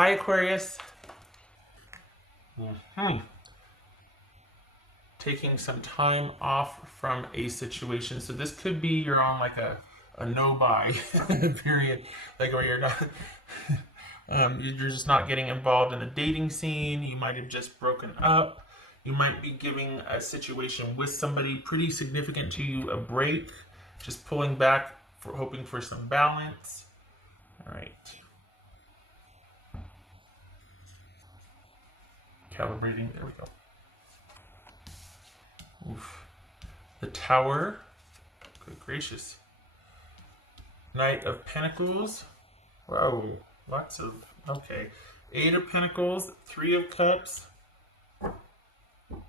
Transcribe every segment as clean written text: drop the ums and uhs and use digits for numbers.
Hi, Aquarius. Taking some time off from a situation. So this could be you're on like a no-buy period, like where you're not, you're just not getting involved in the dating scene. You might have just broken up. You might be giving a situation with somebody pretty significant to you a break, just pulling back for hoping for some balance. All right. Calibrating. There we go. Oof. The Tower. Good gracious. Knight of Pentacles. Wow. Lots of. Okay. Eight of Pentacles. Three of Cups.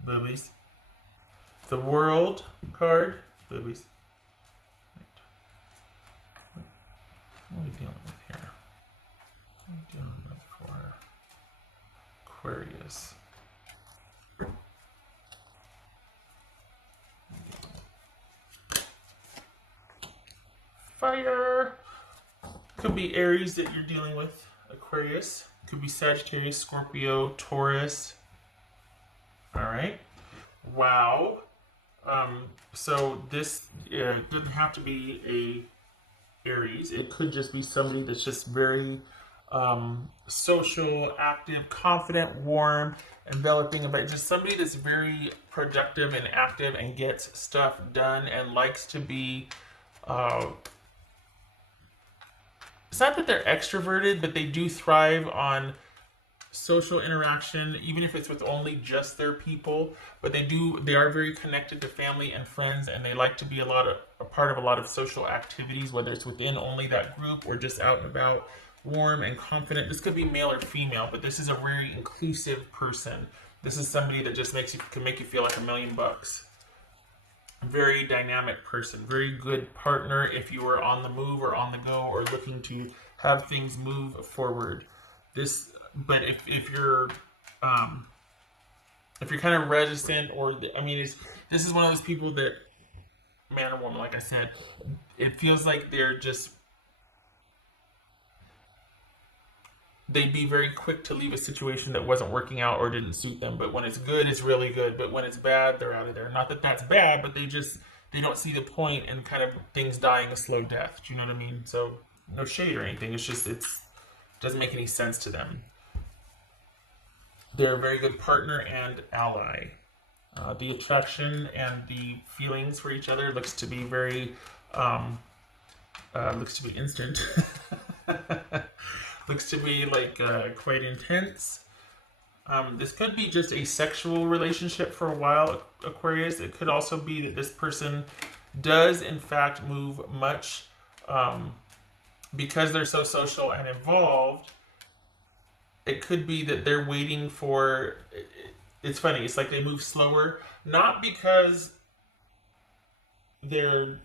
Lilies. The World card. Lilies. What are we dealing with here? What are we dealing with for Aquarius? Fire! Could be Aries that you're dealing with, Aquarius. Could be Sagittarius, Scorpio, Taurus. Alright. Wow. So this doesn't have to be a Aries. It could just be somebody that's just very social, active, confident, warm, enveloping, but just somebody that's very productive and active and gets stuff done and likes to be it's not that they're extroverted, but they do thrive on social interaction, even if it's with only just their people. But they are very connected to family and friends, and they like to be a part of a lot of social activities, whether it's within only that group or just out and about. Warm and confident. This could be male or female, but this is a very inclusive person. This is somebody that just can make you feel like $1,000,000. Very dynamic person, very good partner if you are on the move or on the go or looking to have things move forward. But if you're kind of reticent, or this is one of those people that, man or woman, like I said, it feels like they'd be very quick to leave a situation that wasn't working out or didn't suit them. But when it's good, it's really good. But when it's bad, they're out of there. Not that that's bad, but they don't see the point and kind of things dying a slow death. Do you know what I mean? So no shade or anything. It's just, it doesn't make any sense to them. They're a very good partner and ally. The attraction and the feelings for each other looks to be very, looks to be instant. Looks to be like quite intense. This could be just a sexual relationship for a while, Aquarius. It could also be that this person does in fact move much because they're so social and involved. It could be that they're waiting for, it's funny, it's like they move slower, not because they're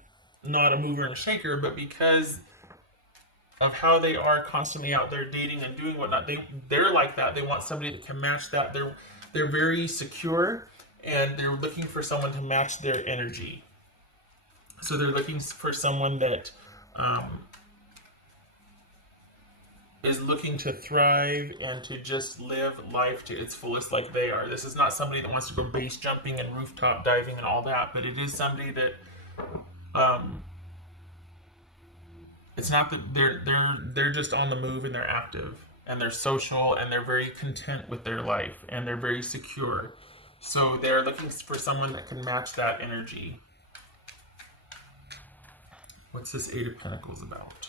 not a mover and a shaker, but because of how they are constantly out there dating and doing whatnot. They're like that. They want somebody that can match that. They're very secure, and they're looking for someone to match their energy. So they're looking for someone that is looking to thrive and to just live life to its fullest like they are. This is not somebody that wants to go base jumping and rooftop diving and all that, but it is somebody that it's not that they're just on the move and they're active and they're social and they're very content with their life and they're very secure. So they're looking for someone that can match that energy. What's this Eight of Pentacles about?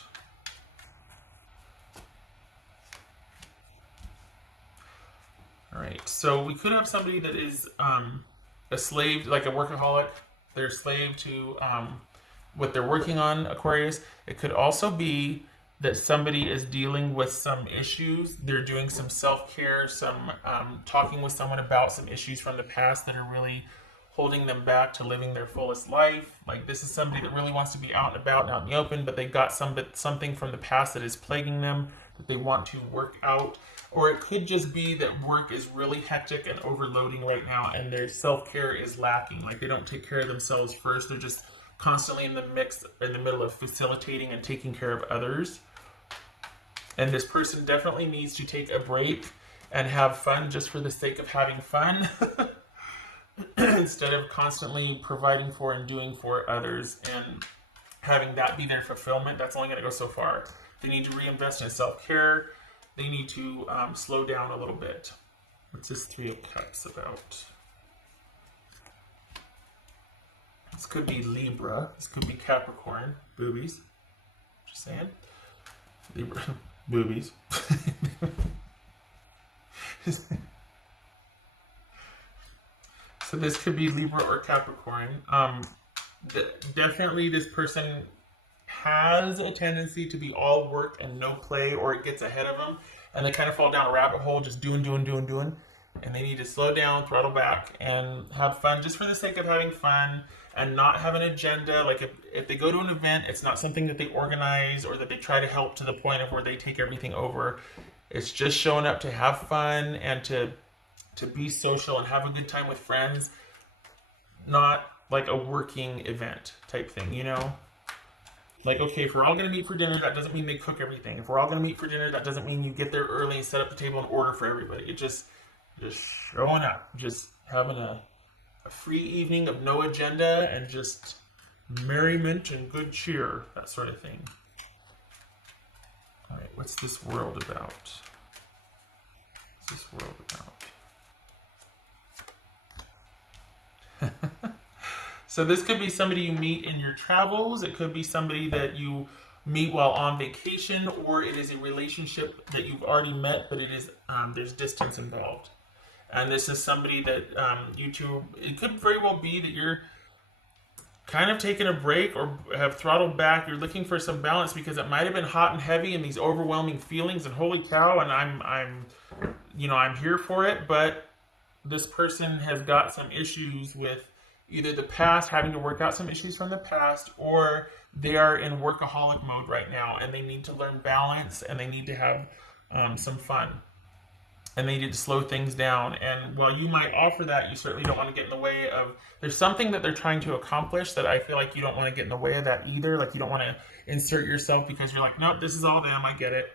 All right, so we could have somebody that is a slave, like a workaholic. They're a slave to what they're working on, Aquarius. It could also be that somebody is dealing with some issues. They're doing some self-care, some talking with someone about some issues from the past that are really holding them back to living their fullest life. Like, this is somebody that really wants to be out and about and out in the open, but they've got something from the past that is plaguing them that they want to work out. Or it could just be that work is really hectic and overloading right now and their self-care is lacking. Like, they don't take care of themselves first. They're just constantly in the middle of facilitating and taking care of others. And this person definitely needs to take a break and have fun just for the sake of having fun instead of constantly providing for and doing for others and having that be their fulfillment. That's only going to go so far. They need to reinvest in self-care. They need to slow down a little bit. What's this Three of Cups about? This could be Libra. This could be Capricorn. Boobies. Just saying. Libra. Boobies. So this could be Libra or Capricorn. Definitely this person has a tendency to be all work and no play, or it gets ahead of them and they kind of fall down a rabbit hole just doing. And they need to slow down, throttle back, and have fun just for the sake of having fun and not have an agenda. Like if they go to an event, it's not something that they organize or that they try to help to the point of where they take everything over. It's just showing up to have fun and to be social and have a good time with friends, not like a working event type thing, you know? Like, okay, if we're all going to meet for dinner, that doesn't mean they cook everything. If we're all going to meet for dinner, that doesn't mean you get there early and set up the table and order for everybody. It just showing up, just having a free evening of no agenda and just merriment and good cheer, that sort of thing. All right, what's this world about? What's this world about? So this could be somebody you meet in your travels. It could be somebody that you meet while on vacation, or it is a relationship that you've already met, but it is there's distance involved. And this is somebody that you two, it could very well be that you're kind of taking a break or have throttled back. You're looking for some balance because it might have been hot and heavy and these overwhelming feelings and holy cow, and I'm here for it, but this person has got some issues with either the past, having to work out some issues from the past, or they are in workaholic mode right now and they need to learn balance and they need to have some fun. And they need to slow things down. And while you might offer that, you certainly don't want to get in the way of, there's something that they're trying to accomplish that I feel like you don't want to get in the way of that either. Like you don't want to insert yourself because you're like, nope, this is all them, I get it.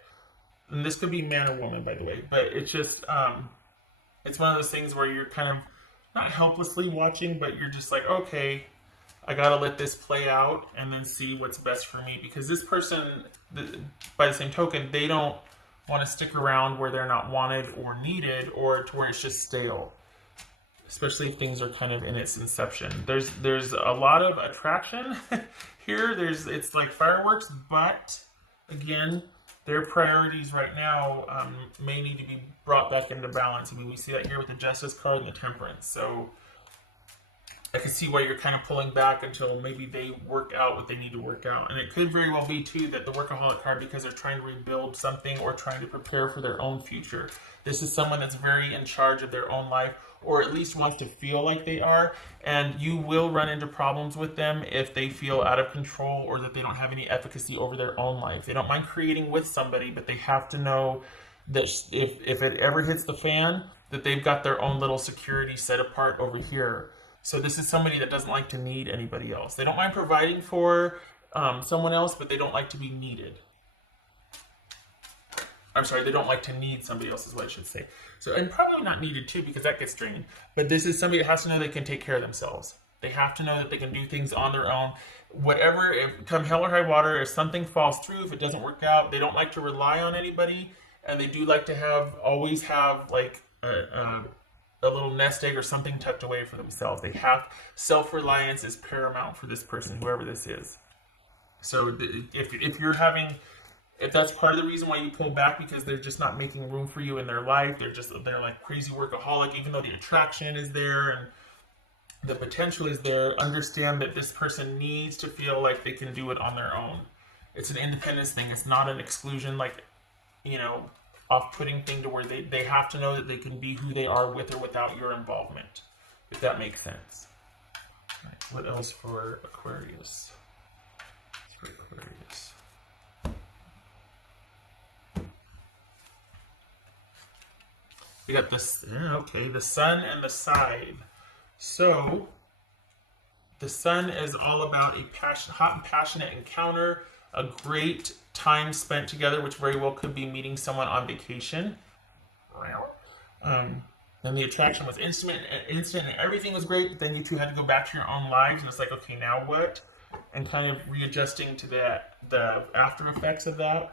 And this could be man or woman, by the way. But it's just, it's one of those things where you're kind of not helplessly watching, but you're just like, okay, I got to let this play out and then see what's best for me. Because this person, by the same token, they don't want to stick around where they're not wanted or needed, or to where it's just stale, especially if things are kind of in its inception. There's a lot of attraction here. It's like fireworks, but again, their priorities right now may need to be brought back into balance. I mean, we see that here with the Justice card and the Temperance. So I can see why you're kind of pulling back until maybe they work out what they need to work out. And it could very well be, too, that the Workaholic card, because they're trying to rebuild something or trying to prepare for their own future. This is someone that's very in charge of their own life, or at least wants to feel like they are. And you will run into problems with them if they feel out of control or that they don't have any efficacy over their own life. They don't mind creating with somebody, but they have to know that if it ever hits the fan, that they've got their own little security set apart over here. So this is somebody that doesn't like to need anybody else. They don't mind providing for someone else, but they don't like to be needed. I'm sorry, they don't like to need somebody else is what I should say. So, and probably not needed too, because that gets draining. But this is somebody that has to know they can take care of themselves. They have to know that they can do things on their own. Whatever, if come hell or high water, if something falls through, if it doesn't work out, they don't like to rely on anybody. And they do like to always have like a little nest egg or something tucked away for themselves. They have, self-reliance is paramount for this person, whoever this is. So if that's part of the reason why you pull back, because they're just not making room for you in their life, they're like crazy workaholic, even though the attraction is there and the potential is there, understand that this person needs to feel like they can do it on their own. It's an independence thing. It's not an exclusion, like, off-putting thing to where they have to know that they can be who they are with or without your involvement, if that makes sense. All right, what else for Aquarius? We got this, the Sun and the Scythe. So, the Sun is all about a hot and passionate encounter, a great time spent together, which very well could be meeting someone on vacation. Then the attraction was instant and everything was great, but then you two had to go back to your own lives, and it's like, okay, now what? And kind of readjusting to the after effects of that.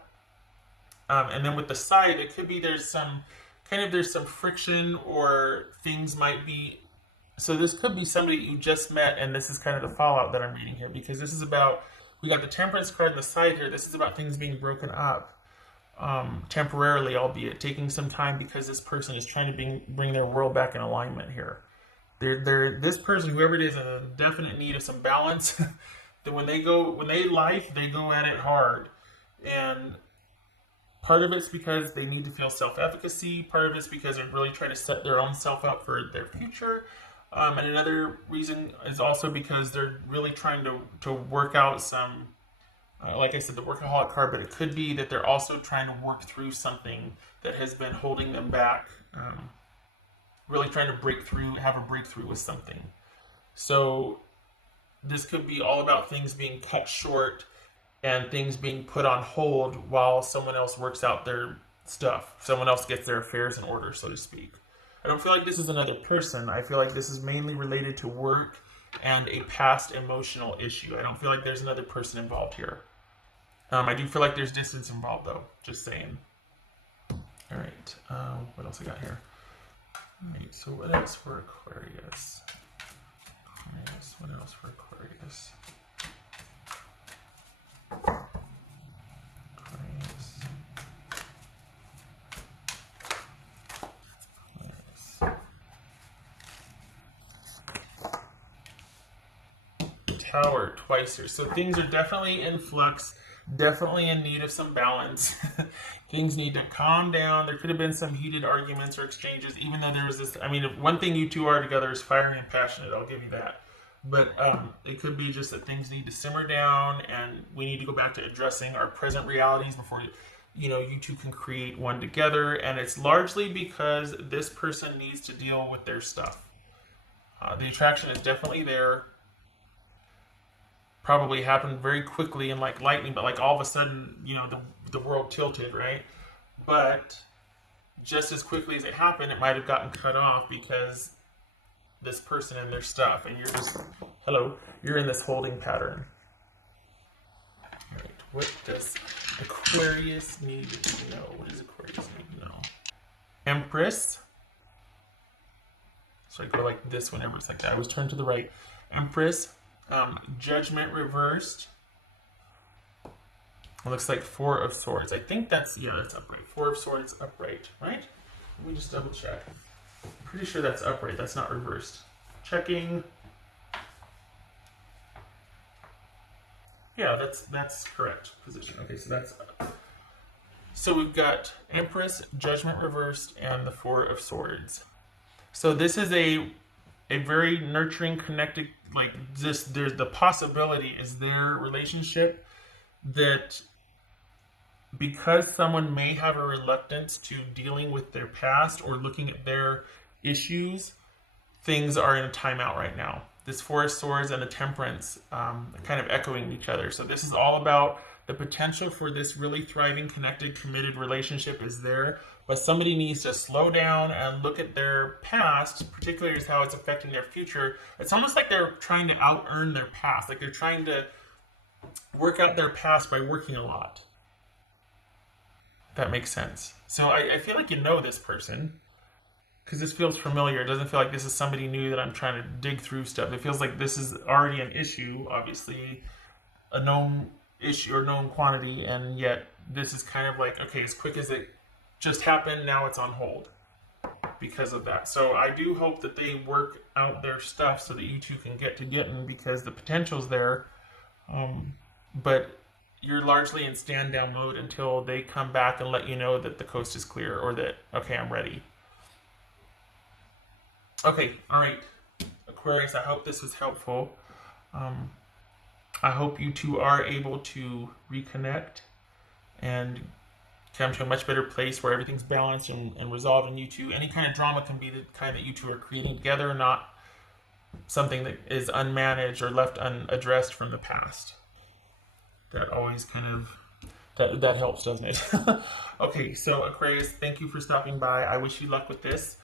And then with the side, it could be there's some friction, or things might be. So this could be somebody you just met, and this is kind of the fallout that I'm reading here, because this is about, we got the Temperance card on the side here. This is about things being broken up. Temporarily, albeit taking some time, because this person is trying to bring their world back in alignment here. This person, whoever it is, in a definite need of some balance. That when they go at it hard, and part of it's because they need to feel self-efficacy. Part of it's because they're really trying to set their own self up for their future. And another reason is also because they're really trying to work out some. Like I said, the workaholic card, but it could be that they're also trying to work through something that has been holding them back. Really trying to have a breakthrough with something. So this could be all about things being cut short and things being put on hold while someone else works out their stuff. Someone else gets their affairs in order, so to speak. I don't feel like this is another person. I feel like this is mainly related to work and a past emotional issue. I don't feel like there's another person involved here. I do feel like there's distance involved, though. Just saying. All right. What else I got here? All right, so what else for Aquarius? What else for Aquarius? Tower twice here. So things are definitely in flux, definitely in need of some balance. Things need to calm down. There could have been some heated arguments or exchanges, even though there was this. I mean, if one thing you two are together is fiery and passionate, I'll give you that. But it could be just that things need to simmer down, and we need to go back to addressing our present realities before you two can create one together. And it's largely because this person needs to deal with their stuff. The attraction is definitely there. Probably happened very quickly and like lightning, but like all of a sudden, the world tilted, right? But just as quickly as it happened, it might have gotten cut off because this person and their stuff, and you're in this holding pattern. All right, what does Aquarius need to know? What does Aquarius need to know? Empress. So I go like this whenever it's like that. I always turn to the right. Empress. Judgment reversed. It looks like Four of Swords. I think that's upright. Four of Swords upright, right? Let me just double check. I'm pretty sure that's upright. That's not reversed. Checking. Yeah, that's correct position. Okay, so that's up. So we've got Empress, Judgment reversed, and the Four of Swords. So this is a very nurturing, connected, like this. There's the possibility is their relationship that because someone may have a reluctance to dealing with their past or looking at their issues, things are in a timeout right now. This Four of Swords and the Temperance kind of echoing each other. So this is all about the potential for this really thriving, connected, committed relationship is there. But somebody needs to slow down and look at their past, particularly as how it's affecting their future. It's almost like they're trying to out-earn their past. Like they're trying to work out their past by working a lot. That makes sense. So I feel like you know this person, because this feels familiar. It doesn't feel like this is somebody new that I'm trying to dig through stuff. It feels like this is already an issue, obviously, a known issue or known quantity, and yet this is kind of like, okay, as quick as it just happened, now it's on hold because of that. So I do hope that they work out their stuff so that you two can get to getting, because the potential's there. But you're largely in stand down mode until they come back and let you know that the coast is clear, or that, okay, I'm ready. Okay, all right, Aquarius, I hope this was helpful. I hope you two are able to reconnect and come to a much better place where everything's balanced and resolved in you two. Any kind of drama can be the kind that you two are creating together, not something that is unmanaged or left unaddressed from the past. That always kind of That helps, doesn't it? Okay, so Aquarius, thank you for stopping by. I wish you luck with this.